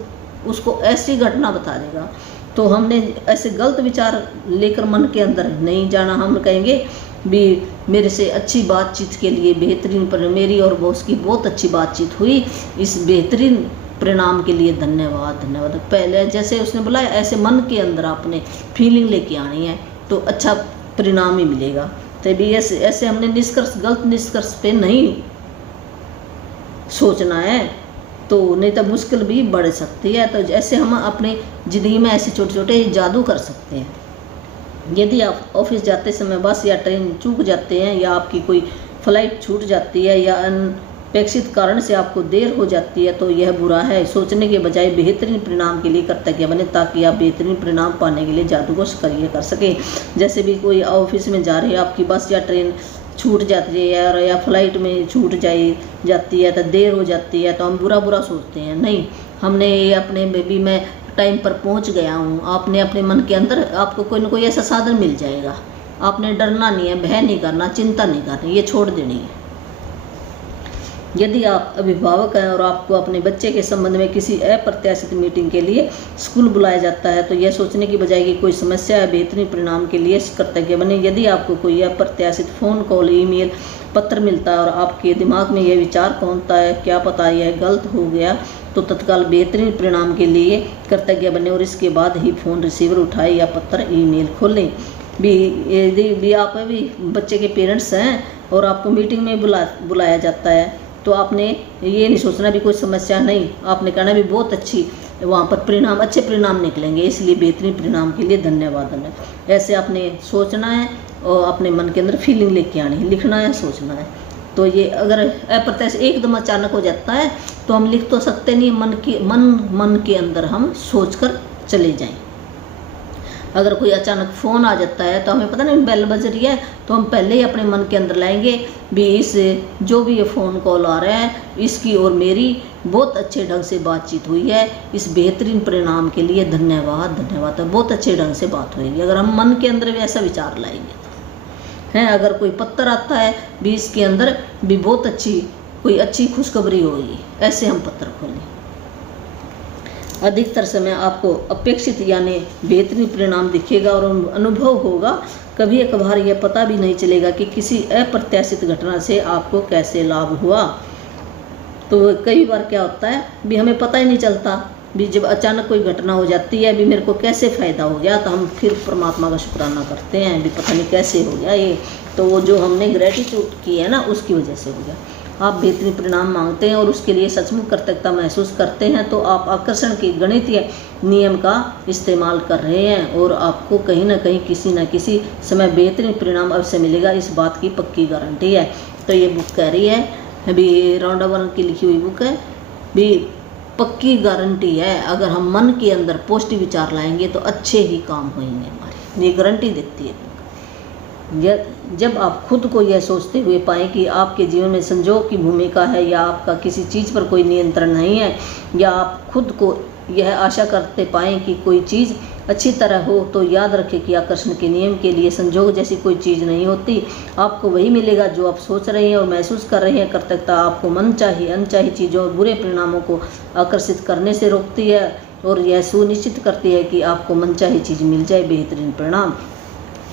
उसको ऐसी घटना बता देगा। तो हमने ऐसे गलत विचार लेकर मन के अंदर नहीं जाना। हम कहेंगे भी मेरे से अच्छी बातचीत के लिए बेहतरीन पर मेरी और बॉस की बहुत अच्छी बातचीत हुई, इस बेहतरीन परिणाम के लिए धन्यवाद धन्यवाद। पहले जैसे उसने बुलाया ऐसे मन के अंदर आपने फीलिंग लेके आनी है, तो अच्छा परिणाम ही मिलेगा। तभी ऐसे हमने गलत निष्कर्ष पे नहीं सोचना है, तो नहीं तो मुश्किल भी बढ़ सकती है। तो ऐसे हम अपनी ज़िंदगी में ऐसे छोटे छोटे जादू कर सकते हैं। यदि आप ऑफिस जाते समय बस या ट्रेन चूक जाते हैं, या आपकी कोई फ्लाइट छूट जाती है, या अनपेक्षित कारण से आपको देर हो जाती है, तो यह बुरा है। सोचने के बजाय बेहतरीन परिणाम के लिए कृतज्ञ बने, ताकि आप बेहतरीन परिणाम पाने के लिए जादू को सक्रिय कर सकें। जैसे भी कोई ऑफिस में जा रहे हैं, आपकी बस या ट्रेन छूट जाती है या फ्लाइट में छूट जाती है, तो देर हो जाती है, तो हम बुरा सोचते हैं। नहीं, हमने अपने बेबी में टाइम पर पहुंच गया हूँ, आपने अपने मन के अंदर आपको कोई ना कोई ऐसा साधन मिल जाएगा। आपने डरना नहीं है, भय नहीं करना, चिंता नहीं करनी, ये छोड़ देनी है। यदि आप अभिभावक हैं और आपको अपने बच्चे के संबंध में किसी अप्रत्याशित मीटिंग के लिए स्कूल बुलाया जाता है, तो यह सोचने की बजाय कि कोई समस्या है, बेहतरीन परिणाम के लिए कृतज्ञ बने। यदि आपको कोई अप्रत्याशित फ़ोन कॉल, ईमेल, पत्र मिलता है और आपके दिमाग में यह विचार कौनता है क्या पता यह गलत हो गया, तो तत्काल बेहतरीन परिणाम के लिए कृतज्ञ बने और इसके बाद ही फ़ोन रिसीवर उठाए या पत्र ईमेल खोलें। यदि भी आप भी बच्चे के पेरेंट्स हैं और आपको मीटिंग में बुलाया जाता है, तो आपने ये नहीं सोचना भी कोई समस्या नहीं, आपने कहना भी बहुत अच्छी वहाँ पर अच्छे परिणाम निकलेंगे, इसलिए बेहतरीन परिणाम के लिए धन्यवाद। ऐसे आपने सोचना है और अपने मन के अंदर फीलिंग लेके आनी है, लिखना है, सोचना है। तो ये अगर अप्रत्याशित एकदम अचानक हो जाता है तो हम लिख तो सकते नहीं, मन के अंदर हम सोच कर चले जाएं। अगर कोई अचानक फ़ोन आ जाता है तो हमें पता नहीं बेल बज रही है, तो हम पहले ही अपने मन के अंदर लाएंगे भी इस जो भी ये फ़ोन कॉल आ रहा है, इसकी और मेरी बहुत अच्छे ढंग से बातचीत हुई है, इस बेहतरीन परिणाम के लिए धन्यवाद धन्यवाद। बहुत अच्छे ढंग से बात होगी अगर हम मन के अंदर भी ऐसा विचार लाएंगे तो हैं। अगर कोई पत्र आता है भी इसके अंदर भी बहुत कोई अच्छी खुशखबरी होगी, ऐसे हम पत्र खोलें। अधिकतर समय आपको अपेक्षित यानी बेहतरीन परिणाम दिखेगा और अनुभव होगा। कभी कभार यह पता भी नहीं चलेगा कि किसी अप्रत्याशित घटना से आपको कैसे लाभ हुआ। तो कई बार क्या होता है भी हमें पता ही नहीं चलता भी जब अचानक कोई घटना हो जाती है भी मेरे को कैसे फ़ायदा हो गया, तो हम फिर परमात्मा का शुक्राना करते हैं भी पता नहीं कैसे हो गया ये, तो वो जो हमने ग्रेटिट्यूड की है ना उसकी वजह से हो गया। आप बेहतरीन परिणाम मांगते हैं और उसके लिए सचमुच कृतज्ञता महसूस करते हैं, तो आप आकर्षण के गणितीय नियम का इस्तेमाल कर रहे हैं और आपको कहीं ना कहीं किसी न किसी समय बेहतरीन परिणाम अवश्य मिलेगा, इस बात की पक्की गारंटी है। तो ये बुक कह रही है अभी रॉन्डा बर्न की लिखी हुई बुक है भी, पक्की गारंटी है अगर हम मन के अंदर पॉजिटिव विचार लाएंगे तो अच्छे ही काम होंगे हमारे, ये गारंटी देती है। जब आप खुद को यह सोचते हुए पाएं कि आपके जीवन में संजोग की भूमिका है या आपका किसी चीज़ पर कोई नियंत्रण नहीं है, या आप खुद को यह आशा करते पाएं कि कोई चीज़ अच्छी तरह हो तो याद रखें कि आकर्षण के नियम के लिए संजोग जैसी कोई चीज़ नहीं होती। आपको वही मिलेगा जो आप सोच रहे हैं और महसूस कर रहे हैं। कृतज्ञता आपको मनचाही अनचाही चीज़ों और बुरे परिणामों को आकर्षित करने से रोकती है और यह सुनिश्चित करती है कि आपको मनचाही चीज़ मिल जाए, बेहतरीन परिणाम।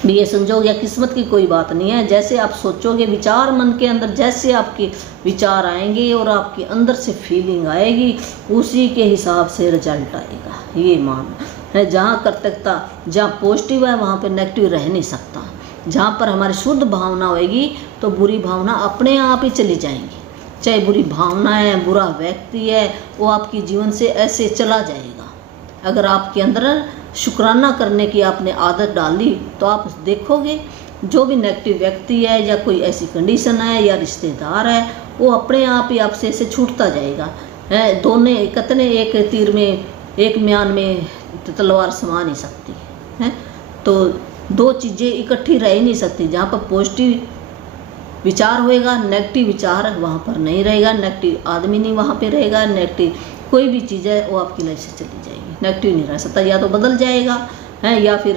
भी ये संजोग या किस्मत की कोई बात नहीं है। जैसे आप सोचोगे, विचार मन के अंदर जैसे आपके विचार आएंगे और आपके अंदर से फीलिंग आएगी, उसी के हिसाब से रिजल्ट आएगा। ये मान है, जहाँ कृतज्ञता जहाँ पॉजिटिव है वहाँ पे नेगेटिव रह नहीं सकता। जहाँ पर हमारी शुद्ध भावना होएगी तो बुरी भावना अपने आप ही चली जाएंगी। चाहे बुरी भावना है, बुरा व्यक्ति है, वो आपके जीवन से ऐसे चला जाएगा। अगर आपके अंदर शुक्राना करने की आपने आदत डाली तो आप देखोगे जो भी नेगेटिव व्यक्ति है या कोई ऐसी कंडीशन है या रिश्तेदार है, वो अपने आप ही आपसे ऐसे छूटता जाएगा। दोनों कितने एक तीर में, एक म्यान में तलवार समा नहीं सकती है। तो दो चीज़ें इकट्ठी रह ही नहीं सकती। जहाँ पर पॉजिटिव विचार होएगा, नेगेटिव विचार वहाँ पर नहीं रहेगा, नेगेटिव आदमी नहीं वहाँ पे रहेगा, नेगेटिव कोई भी चीज़ है वो आपकी लाइफ से चली जाएगी। नेगेटिव नहीं रह सकता, या तो बदल जाएगा है, या फिर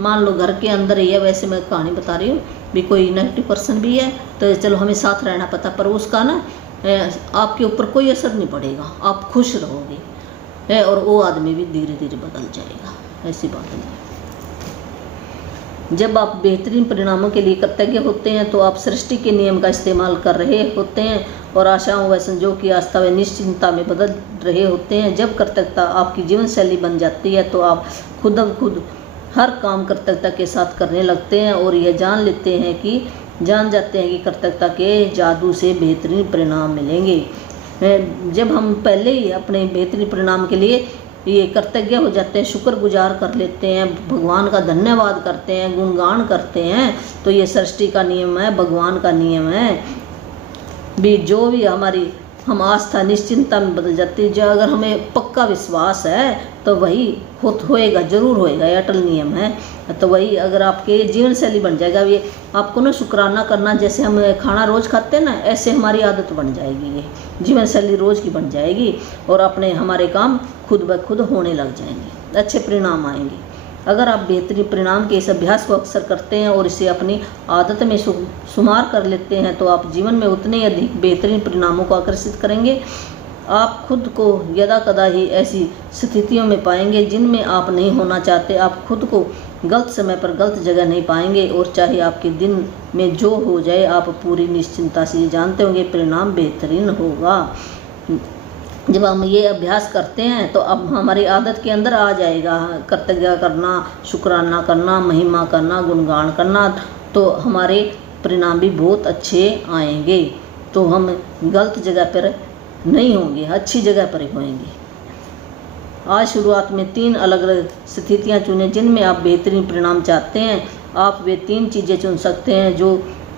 मान लो घर के अंदर ही है। वैसे मैं कहानी बता रही हूँ भी, कोई नेगेटिव पर्सन भी है तो चलो हमें साथ रहना पता, पर उसका ना आपके ऊपर कोई असर नहीं पड़ेगा, आप खुश रहोगे है, और वो आदमी भी धीरे धीरे बदल जाएगा। ऐसी बात है। जब आप बेहतरीन परिणामों के लिए कृतज्ञ होते हैं तो आप सृष्टि के नियम का इस्तेमाल कर रहे होते हैं और आशाओं व संजोग की आस्था व निश्चिंतता में बदल रहे होते हैं। जब कृतज्ञता आपकी जीवन शैली बन जाती है तो आप खुद ब खुद हर काम कृतज्ञता के साथ करने लगते हैं और यह जान जाते हैं कि कृतज्ञता के जादू से बेहतरीन परिणाम मिलेंगे। जब हम पहले ही अपने बेहतरीन परिणाम के लिए ये कृतज्ञ हो जाते हैं, शुक्रगुजार कर लेते हैं, भगवान का धन्यवाद करते हैं, गुणगान करते हैं, तो ये सृष्टि का नियम है, भगवान का नियम है भी। जो भी हमारी हम आस्था निश्चिंता में बदल जाती है। जो अगर हमें पक्का विश्वास है तो वही होएगा, जरूर होएगा, ये अटल नियम है। तो वही अगर आपके जीवन शैली बन जाएगा, ये आपको ना शुक्राना करना, जैसे हम खाना रोज़ खाते हैं ना, ऐसे हमारी आदत बन जाएगी, ये जीवन शैली रोज़ की बन जाएगी और अपने हमारे काम खुद ब खुद होने लग जाएंगे, अच्छे परिणाम आएंगे। अगर आप बेहतरीन परिणाम के इस अभ्यास को अक्सर करते हैं और इसे अपनी आदत में शुमार कर लेते हैं तो आप जीवन में उतने अधिक बेहतरीन परिणामों को आकर्षित करेंगे। आप खुद को यदा कदा ही ऐसी स्थितियों में पाएंगे जिनमें आप नहीं होना चाहते। आप खुद को गलत समय पर गलत जगह नहीं पाएंगे और चाहे आपके दिन में जो हो जाए, आप पूरी निश्चिंता से जानते होंगे परिणाम बेहतरीन होगा। जब हम ये अभ्यास करते हैं तो अब हमारी आदत के अंदर आ जाएगा कृतज्ञता करना, शुक्राना करना, महिमा करना, गुणगान करना, तो हमारे परिणाम भी बहुत अच्छे आएंगे। तो हम गलत जगह पर नहीं होंगे, अच्छी जगह पर ही होंगे। आज शुरुआत में 3 अलग अलग स्थितियाँ चुनें जिनमें आप बेहतरीन परिणाम चाहते हैं। आप वे 3 चीज़ें चुन सकते हैं जो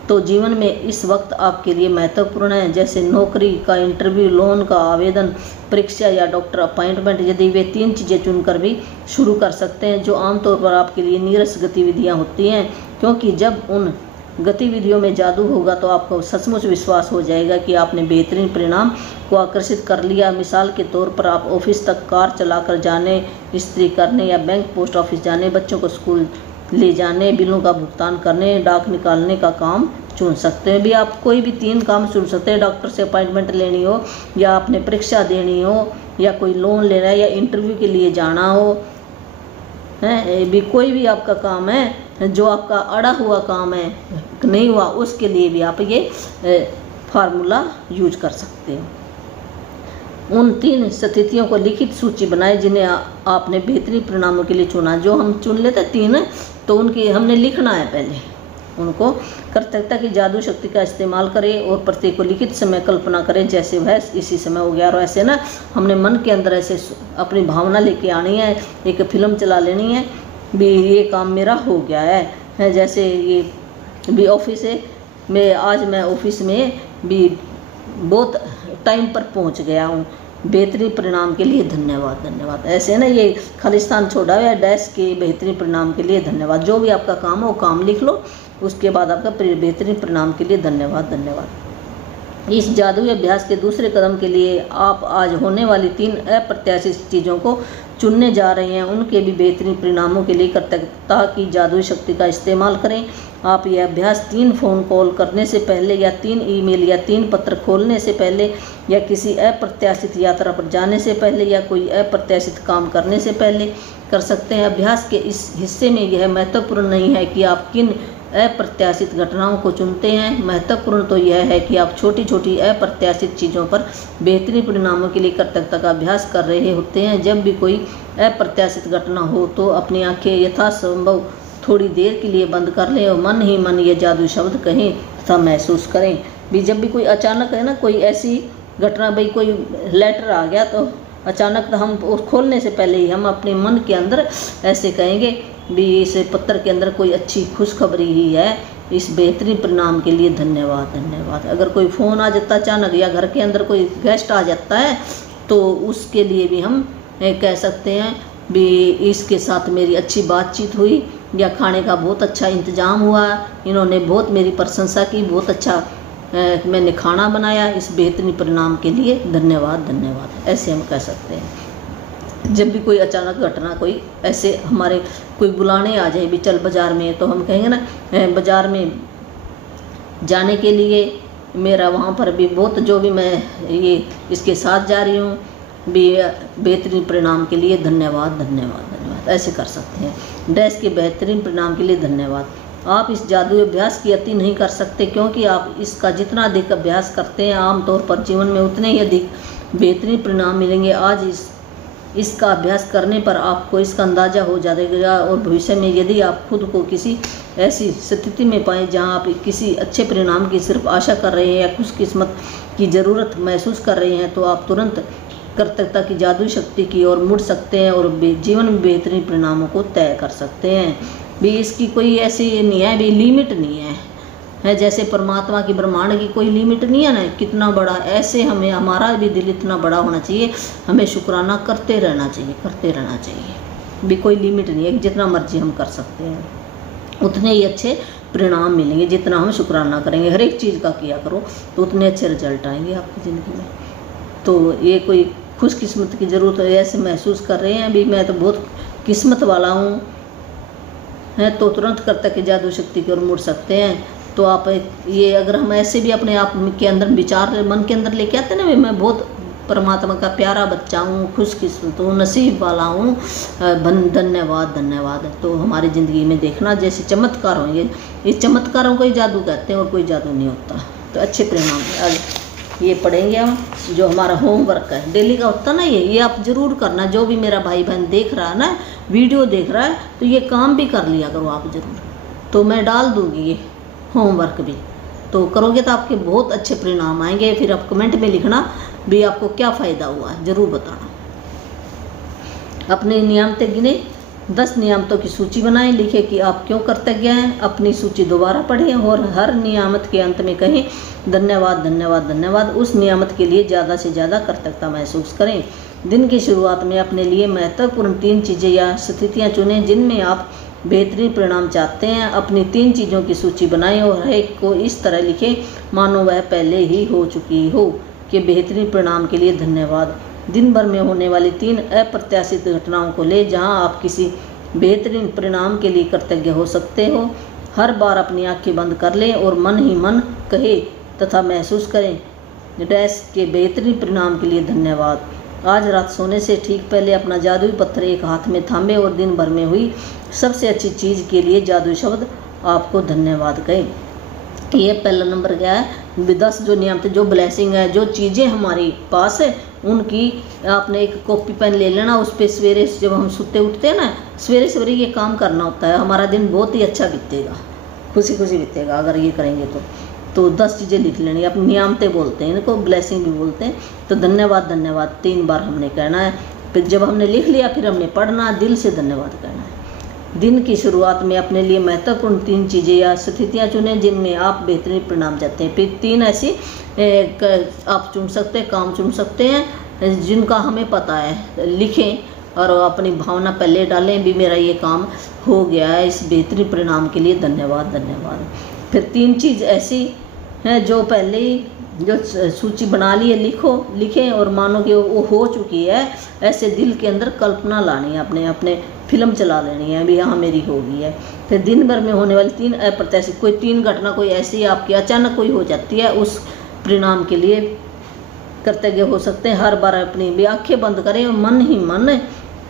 तो जीवन में इस वक्त आपके लिए महत्वपूर्ण है, जैसे नौकरी का इंटरव्यू, लोन का आवेदन, परीक्षा या डॉक्टर अपॉइंटमेंट। यदि वे 3 चीज़ें चुनकर भी शुरू कर सकते हैं जो आमतौर पर आपके लिए नीरस गतिविधियां होती हैं, क्योंकि जब उन गतिविधियों में जादू होगा तो आपको सचमुच विश्वास हो जाएगा कि आपने बेहतरीन परिणाम को आकर्षित कर लिया। मिसाल के तौर पर आप ऑफिस तक कार चलाकर जाने, इस्त्री करने या बैंक पोस्ट ऑफिस जाने, बच्चों को स्कूल ले जाने, बिलों का भुगतान करने, डाक निकालने का काम चुन सकते हैं। भी आप कोई भी 3 काम चुन सकते हैं। डॉक्टर से अपॉइंटमेंट लेनी हो या आपने परीक्षा देनी हो या कोई लोन लेना है या इंटरव्यू के लिए जाना हो, है भी कोई भी आपका काम है जो आपका अड़ा हुआ काम है, नहीं हुआ, उसके लिए भी आप ये फार्मूला यूज कर सकते हो। उन 3 स्थितियों को लिखित सूची बनाए जिन्हें आपने बेहतरीन परिणामों के लिए चुना। जो हम चुन लेते 3 तो उनकी हमने लिखना है पहले उनको। कृतज्ञता की जादू शक्ति का इस्तेमाल करें और प्रत्येक को लिखित समय कल्पना करें जैसे वह इसी समय हो गया। और ऐसे ना हमने मन के अंदर ऐसे अपनी भावना लेके आनी है, एक फिल्म चला लेनी है भी ये काम मेरा हो गया है। जैसे ये भी ऑफिस है, मैं ऑफिस में भी बहुत टाइम पर पहुंच गया हूँ, बेहतरीन परिणाम के लिए धन्यवाद धन्यवाद। ऐसे ना ये खालिस्तान छोड़ा हुआ डैश के बेहतरीन परिणाम के लिए धन्यवाद। जो भी आपका काम हो वो काम लिख लो, उसके बाद आपका बेहतरीन परिणाम के लिए धन्यवाद धन्यवाद। इस जादुई अभ्यास के दूसरे कदम के लिए आप आज होने वाली 3 अप्रत्याशित चीज़ों को चुनने जा रहे हैं उनके भी बेहतरीन परिणामों के लिए कृतज्ञता की जादुई शक्ति का इस्तेमाल करें। आप यह अभ्यास 3 फ़ोन कॉल करने से पहले या 3 ईमेल या 3 पत्र खोलने से पहले या किसी अप्रत्याशित यात्रा पर जाने से पहले या कोई अप्रत्याशित काम करने से पहले कर सकते हैं। अभ्यास के इस हिस्से में यह महत्वपूर्ण नहीं है कि आप किन अप्रत्याशित घटनाओं को चुनते हैं, महत्वपूर्ण तो यह है कि आप छोटी छोटी अप्रत्याशित चीज़ों पर बेहतरीन परिणामों के लिए कृतज्ञता का अभ्यास कर रहे होते हैं। जब भी कोई अप्रत्याशित घटना हो तो अपनी आंखें यथासंभव थोड़ी देर के लिए बंद कर लें और मन ही मन ये जादू शब्द कहें तथा महसूस करें। भी जब भी कोई अचानक है ना कोई ऐसी घटना, भाई कोई लेटर आ गया तो अचानक तो हम उस खोलने से पहले ही हम अपने मन के अंदर ऐसे कहेंगे भी इस पत्र के अंदर कोई अच्छी खुशखबरी ही है, इस बेहतरीन परिणाम के लिए धन्यवाद धन्यवाद। अगर कोई फ़ोन आ जाता अचानक या घर के अंदर कोई गेस्ट आ जाता है तो उसके लिए भी हम कह सकते हैं भी इसके साथ मेरी अच्छी बातचीत हुई या खाने का बहुत अच्छा इंतज़ाम हुआ, इन्होंने बहुत मेरी प्रशंसा की, बहुत अच्छा मैंने खाना बनाया, इस बेहतरीन परिणाम के लिए धन्यवाद धन्यवाद, ऐसे हम कह सकते हैं। जब भी कोई अचानक घटना कोई ऐसे हमारे कोई बुलाने आ जाए भी चल बाज़ार में, तो हम कहेंगे ना बाज़ार में जाने के लिए मेरा वहाँ पर भी बहुत जो भी मैं ये इसके साथ जा रही हूँ भी बेहतरीन परिणाम के लिए धन्यवाद धन्यवाद धन्यवाद, ऐसे कर सकते हैं। डैश के बेहतरीन परिणाम के लिए धन्यवाद। आप इस जादुई अभ्यास की अति नहीं कर सकते क्योंकि आप इसका जितना अधिक अभ्यास करते हैं आमतौर पर जीवन में उतने ही अधिक बेहतरीन परिणाम मिलेंगे। आज इसका अभ्यास करने पर आपको इसका अंदाज़ा हो जाएगा और भविष्य में यदि आप खुद को किसी ऐसी स्थिति में पाएँ जहां आप किसी अच्छे परिणाम की सिर्फ आशा कर रहे हैं या खुशकिस्मत की ज़रूरत महसूस कर रहे हैं, तो आप तुरंत कृतज्ञता की जादुई शक्ति की ओर मुड़ सकते हैं और जीवन में बेहतरीन परिणामों को तय कर सकते हैं। भी इसकी कोई ऐसी नहीं है, भी लिमिट नहीं है जैसे परमात्मा की ब्रह्मांड की कोई लिमिट नहीं है ना कितना बड़ा, ऐसे हमें हमारा भी दिल इतना बड़ा होना चाहिए, हमें शुक्राना करते रहना चाहिए भी कोई लिमिट नहीं है, जितना मर्जी हम कर सकते हैं उतने ही अच्छे परिणाम मिलेंगे। जितना हम शुक्राना करेंगे हर एक चीज़ का किया करो तो उतने अच्छे रिजल्ट आएंगे आपकी ज़िंदगी में। तो ये कोई खुशकिस्मत की ज़रूरत है, ऐसे महसूस कर रहे हैं अभी मैं तो बहुत किस्मत वाला हूँ तो तुरंत कर्ता की जादू शक्ति की ओर मुड़ सकते हैं। तो आप ये अगर हम ऐसे भी अपने आप के अंदर विचार मन के अंदर लेके आते हैं ना, मैं बहुत परमात्मा का प्यारा बच्चा हूँ, खुशकिस्मत हूँ, नसीब वाला हूँ, धन्यवाद धन्यवाद, तो हमारी ज़िंदगी में देखना जैसे चमत्कार होंगे। इस चमत्कारों को ही जादू कहते हैं और कोई जादू नहीं होता। तो अच्छे परिणाम आज ये पढ़ेंगे हम, जो हमारा होमवर्क है डेली का होता ना ये आप ज़रूर करना। जो भी मेरा भाई बहन देख रहा है ना, वीडियो देख रहा है, तो ये काम भी कर लिया करो आप ज़रूर। तो मैं डाल दूँगी ये होमवर्क भी, तो करोगे तो आपके बहुत अच्छे परिणाम आएंगे। फिर आप कमेंट में लिखना भी आपको क्या फ़ायदा हुआ है, ज़रूर बताना। अपने नियामतें गिने, 10 नियामतों की सूची बनाएं, लिखे कि आप क्यों कृतज्ञ हैं। अपनी सूची दोबारा पढ़ें और हर नियामत के अंत में कहें धन्यवाद धन्यवाद धन्यवाद। उस नियामत के लिए ज़्यादा से ज़्यादा कृतज्ञता महसूस करें। दिन की शुरुआत में अपने लिए महत्वपूर्ण 3 चीज़ें या स्थितियाँ चुनें जिनमें आप बेहतरीन परिणाम चाहते हैं। अपनी 3 चीज़ों की सूची बनाएं और हर एक को इस तरह लिखें मानो वह पहले ही हो चुकी हो कि बेहतरीन परिणाम के लिए धन्यवाद। दिन भर में होने वाली 3 अप्रत्याशित घटनाओं को ले जहां आप किसी बेहतरीन परिणाम के लिए कृतज्ञ हो सकते हो। हर बार अपनी आंखें बंद कर लें और मन ही मन कहे तथा महसूस करें डैश के बेहतरीन परिणाम के लिए धन्यवाद। आज रात सोने से ठीक पहले अपना जादुई पत्थर एक हाथ में थामे और दिन भर में हुई सबसे अच्छी चीज़ के लिए जादुई शब्द आपको धन्यवाद कहें। ये पहला नंबर क्या है, 10 जो नियम थे, जो ब्लेसिंग है, जो चीज़ें हमारे पास है उनकी आपने एक कॉपी पेन ले लेना। उस पर सवेरे जब हम सुते उठते हैं ना, सवेरे सवेरे ये काम करना होता है। हमारा दिन बहुत ही अच्छा बीतेगा, खुशी खुशी बीतेगा अगर ये करेंगे तो 10 चीज़ें लिख लेनी। अब नियामतें बोलते हैं इनको, ब्लेसिंग भी बोलते हैं। तो धन्यवाद धन्यवाद 3 बार हमने कहना है। फिर जब हमने लिख लिया फिर हमने पढ़ना, दिल से धन्यवाद कहना है। दिन की शुरुआत में अपने लिए महत्वपूर्ण 3 चीज़ें या स्थितियाँ चुनें जिनमें आप बेहतरीन परिणाम चाहते हैं। फिर 3 ऐसी आप चुन सकते हैं, काम चुन सकते हैं जिनका हमें पता है, लिखें और अपनी भावना पहले डालें भी मेरा ये काम हो गया है, इस बेहतरीन परिणाम के लिए धन्यवाद धन्यवाद। फिर 3 चीज़ ऐसी हैं जो पहले ही जो सूची बना ली है लिखें और मानो कि वो हो चुकी है, ऐसे दिल के अंदर कल्पना लानी है, अपने अपने फिल्म चला लेनी है भी हाँ मेरी हो गई है। फिर दिन भर में होने वाली 3 अप्रत्याशित कोई 3 घटना कोई ऐसी आपकी अचानक कोई हो जाती है, उस परिणाम के लिए कृतज्ञ हो सकते हैं। हर बार अपनी भी आंखें बंद करें और मन ही मन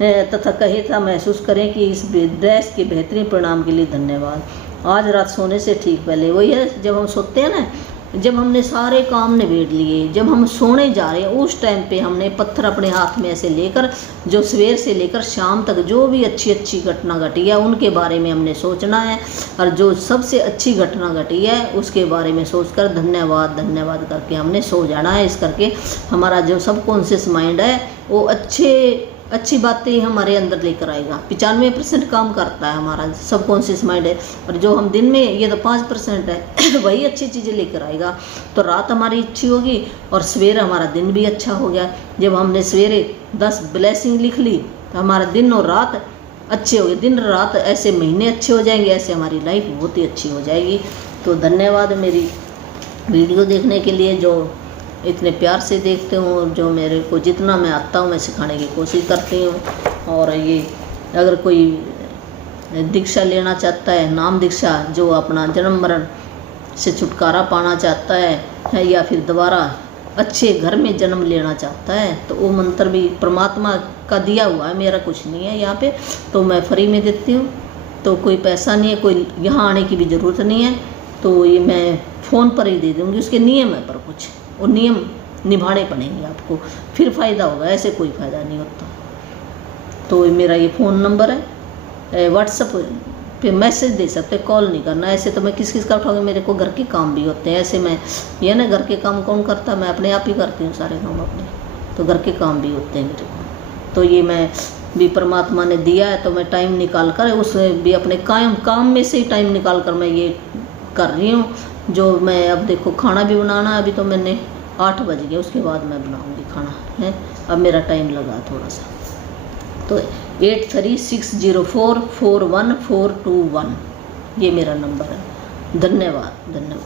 तथा कहे था महसूस करें कि इस देश के बेहतरीन परिणाम के लिए धन्यवाद। आज रात सोने से ठीक पहले वही है, जब हम सोते हैं ना, जब हमने सारे काम निबेड़ लिए, जब हम सोने जा रहे हैं, उस टाइम पे हमने पत्थर अपने हाथ में ऐसे लेकर जो सवेर से लेकर शाम तक जो भी अच्छी अच्छी घटना घटी है उनके बारे में हमने सोचना है, और जो सबसे अच्छी घटना घटी है उसके बारे में सोचकर धन्यवाद धन्यवाद करके हमने सो जाना है। इस करके हमारा जो सबकॉन्शियस माइंड है वो अच्छी बातें हमारे अंदर लेकर आएगा। 95% काम करता है हमारा सबकॉन्शियस माइंड है, और जो हम दिन में ये तो 5% है वही अच्छी चीज़ें लेकर आएगा। तो रात हमारी अच्छी होगी और सवेरे हमारा दिन भी अच्छा हो गया। जब हमने सवेरे 10 ब्लेसिंग लिख ली तो हमारा दिन और रात अच्छे हो गए, दिन रात ऐसे महीने अच्छे हो जाएंगे, ऐसे हमारी लाइफ बहुत ही अच्छी हो जाएगी। तो धन्यवाद मेरी वीडियो देखने के लिए, जो इतने प्यार से देखते हूँ, जो मेरे को जितना मैं आता हूँ मैं सिखाने की कोशिश करती हूँ। और ये अगर कोई दीक्षा लेना चाहता है, नाम दीक्षा, जो अपना जन्म मरण से छुटकारा पाना चाहता है या फिर दोबारा अच्छे घर में जन्म लेना चाहता है, तो वो मंत्र भी परमात्मा का दिया हुआ है, मेरा कुछ नहीं है यहाँ पे, तो मैं फ्री में देती हूँ। तो कोई पैसा नहीं है, कोई यहाँ आने की भी ज़रूरत नहीं है, तो ये मैं फ़ोन पर ही दे दूँगी। उसके नियम है पर कुछ और नियम निभाने पड़ेंगे आपको, फिर फ़ायदा होगा, ऐसे कोई फ़ायदा नहीं होता। तो मेरा ये फ़ोन नंबर है, व्हाट्सअप पे मैसेज दे सकते, कॉल नहीं करना। ऐसे तो मैं किस का उठाऊंगी, मेरे को घर के काम भी होते हैं, ऐसे मैं ये ना घर के काम कौन करता, मैं अपने आप ही करती हूँ सारे काम अपने, तो घर के काम भी होते हैं मेरे को। तो ये मैं भी परमात्मा ने दिया है, तो मैं टाइम निकाल कर उस भी अपने काम में से ही टाइम निकाल कर मैं ये कर रही हूँ। जो मैं अब देखो खाना भी बनाना है, अभी तो मैंने 8 बज गए, उसके बाद मैं बनाऊंगी खाना है, अब मेरा टाइम लगा थोड़ा सा। तो 8360441421 ये मेरा नंबर है। धन्यवाद धन्यवाद।